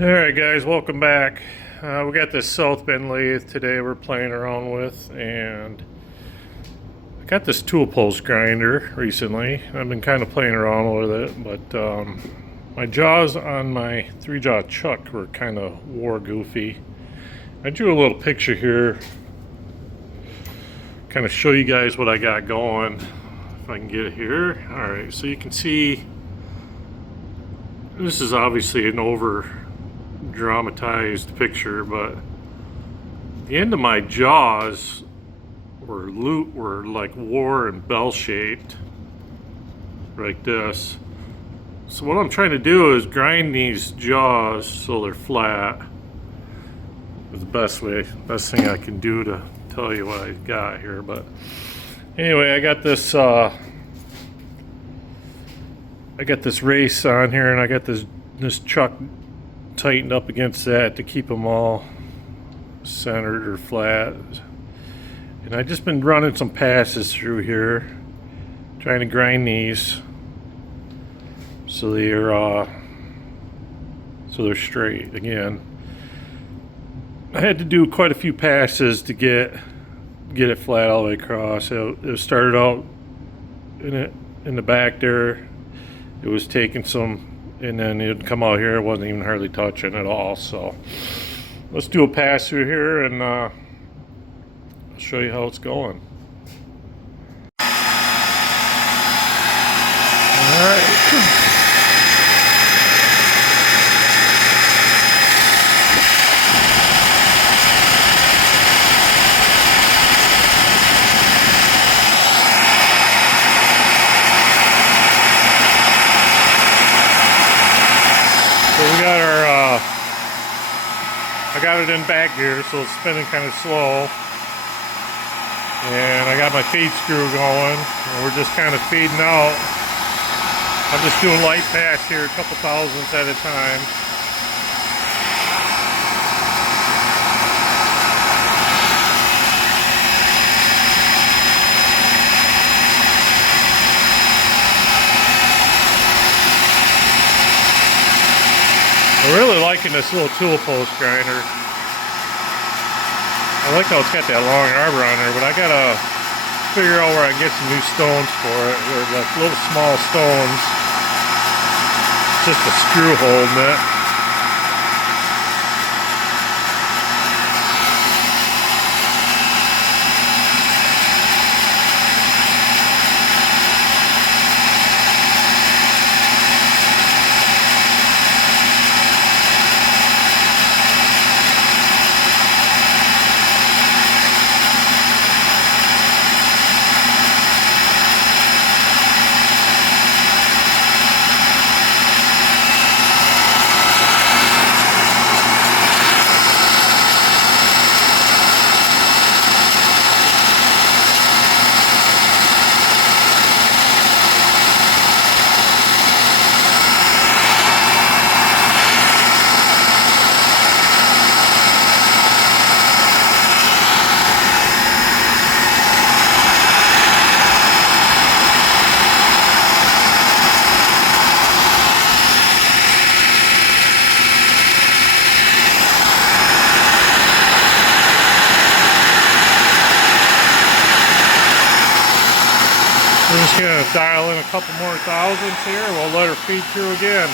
Alright guys, welcome back. We got this Southbend lathe today we're playing around with, and I got this tool post grinder recently. I've been kind of playing around with it, but my jaws on my 3-jaw chuck were kind of goofy. I drew a little picture here, kind of show you guys what I got going, if I can get it here. Alright, so you can see this is obviously an over dramatized picture, but the end of my jaws were like war and bell shaped like this. So what I'm trying to do is grind these jaws so they're flat. It's the best thing I can do to tell you what I got here. But anyway, I got this race on here, and I got this chuck tightened up against that to keep them all centered or flat. And I've just been running some passes through here, trying to grind these so they're straight again. I had to do quite a few passes to get it flat all the way across. It started out in the back there. It was taking some, and then it'd come out here. It wasn't even hardly touching at all. So let's do a pass through here, and I'll show you how it's going. All right. So we got our, I got it in back gear, so it's spinning kind of slow. And I got my feed screw going, and we're just kind of feeding out. I'm just doing light pass here, a couple thousandths at a time. I'm really liking this little tool post grinder. I like how it's got that long arbor on there, but I gotta figure out where I can get some new stones for it. They're like little small stones. Just a screw holding it. We're just going to dial in a couple more thousandths here. We'll let her feed through again.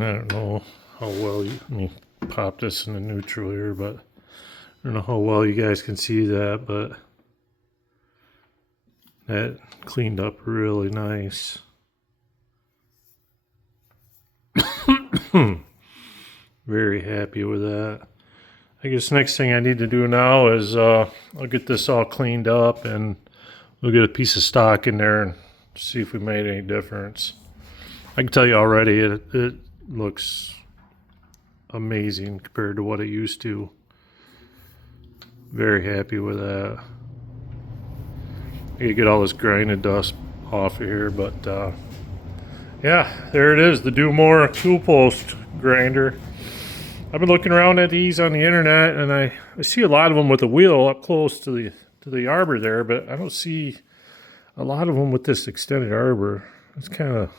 And I don't know how well you, let me pop this in the neutral here, but I don't know how well you guys can see that, but that cleaned up really nice. Very happy with that. I guess next thing I need to do now is I'll get this all cleaned up and we'll get a piece of stock in there and see if we made any difference. I can tell you already it looks amazing compared to what it used to. Very happy with that. I gotta get all this grinded dust off of here, but yeah, there it is, the dumore tool post grinder. I've been looking around at these on the internet, and I see a lot of them with a wheel up close to the arbor there, but I don't see a lot of them with this extended arbor. It's got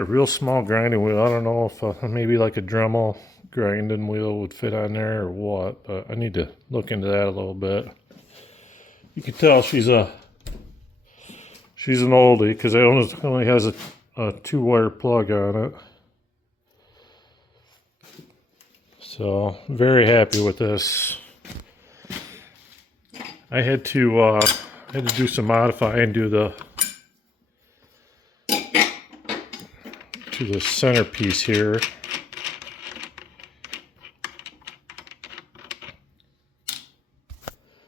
a real small grinding wheel. I don't know if maybe like a Dremel grinding wheel would fit on there or what, but I need to look into that a little bit. You can tell she's an oldie because it only has a 2-wire plug on it. So very happy with this. I had to do some modifying to the centerpiece here.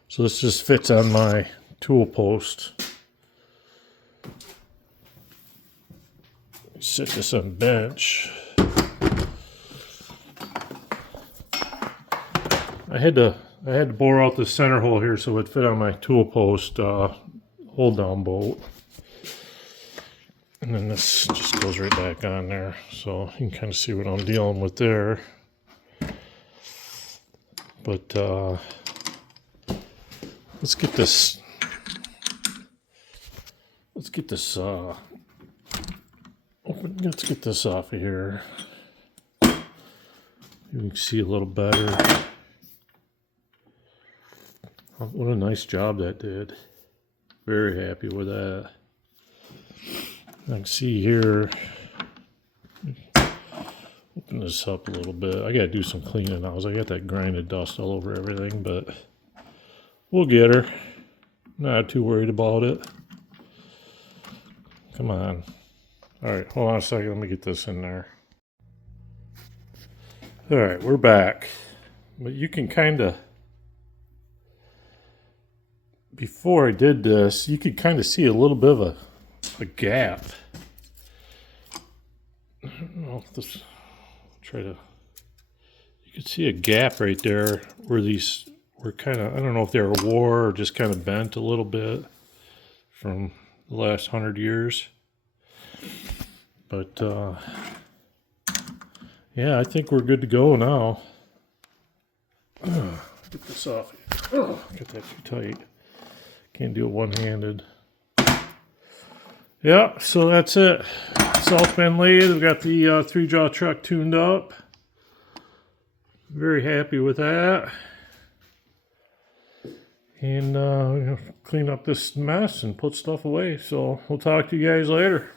So this just fits on my tool post. Set this on bench. I had to bore out the center hole here so it would fit on my tool post hold down bolt. And then this just goes right back on there. So you can kind of see what I'm dealing with there. But let's get this open. Let's get this off of here. You can see a little better. What a nice job that did. Very happy with that. I can see here. Open this up a little bit. I gotta do some cleaning now. I got that grinded dust all over everything, but we'll get her. Not too worried about it. Come on. Alright, hold on a second. Let me get this in there. Alright, we're back. But you can kind of, before I did this, you could kind of see a little bit of a gap. I don't know if this, you could see a gap right there where these were kind of, I don't know if they were wore or just kind of bent a little bit from the last 100 years. But yeah, I think we're good to go now. Get this off. Get that too tight. Can't do it one-handed. Yeah, so that's it. Southbend lathe. We've got the 3-jaw truck tuned up. Very happy with that. And clean up this mess and put stuff away. So we'll talk to you guys later.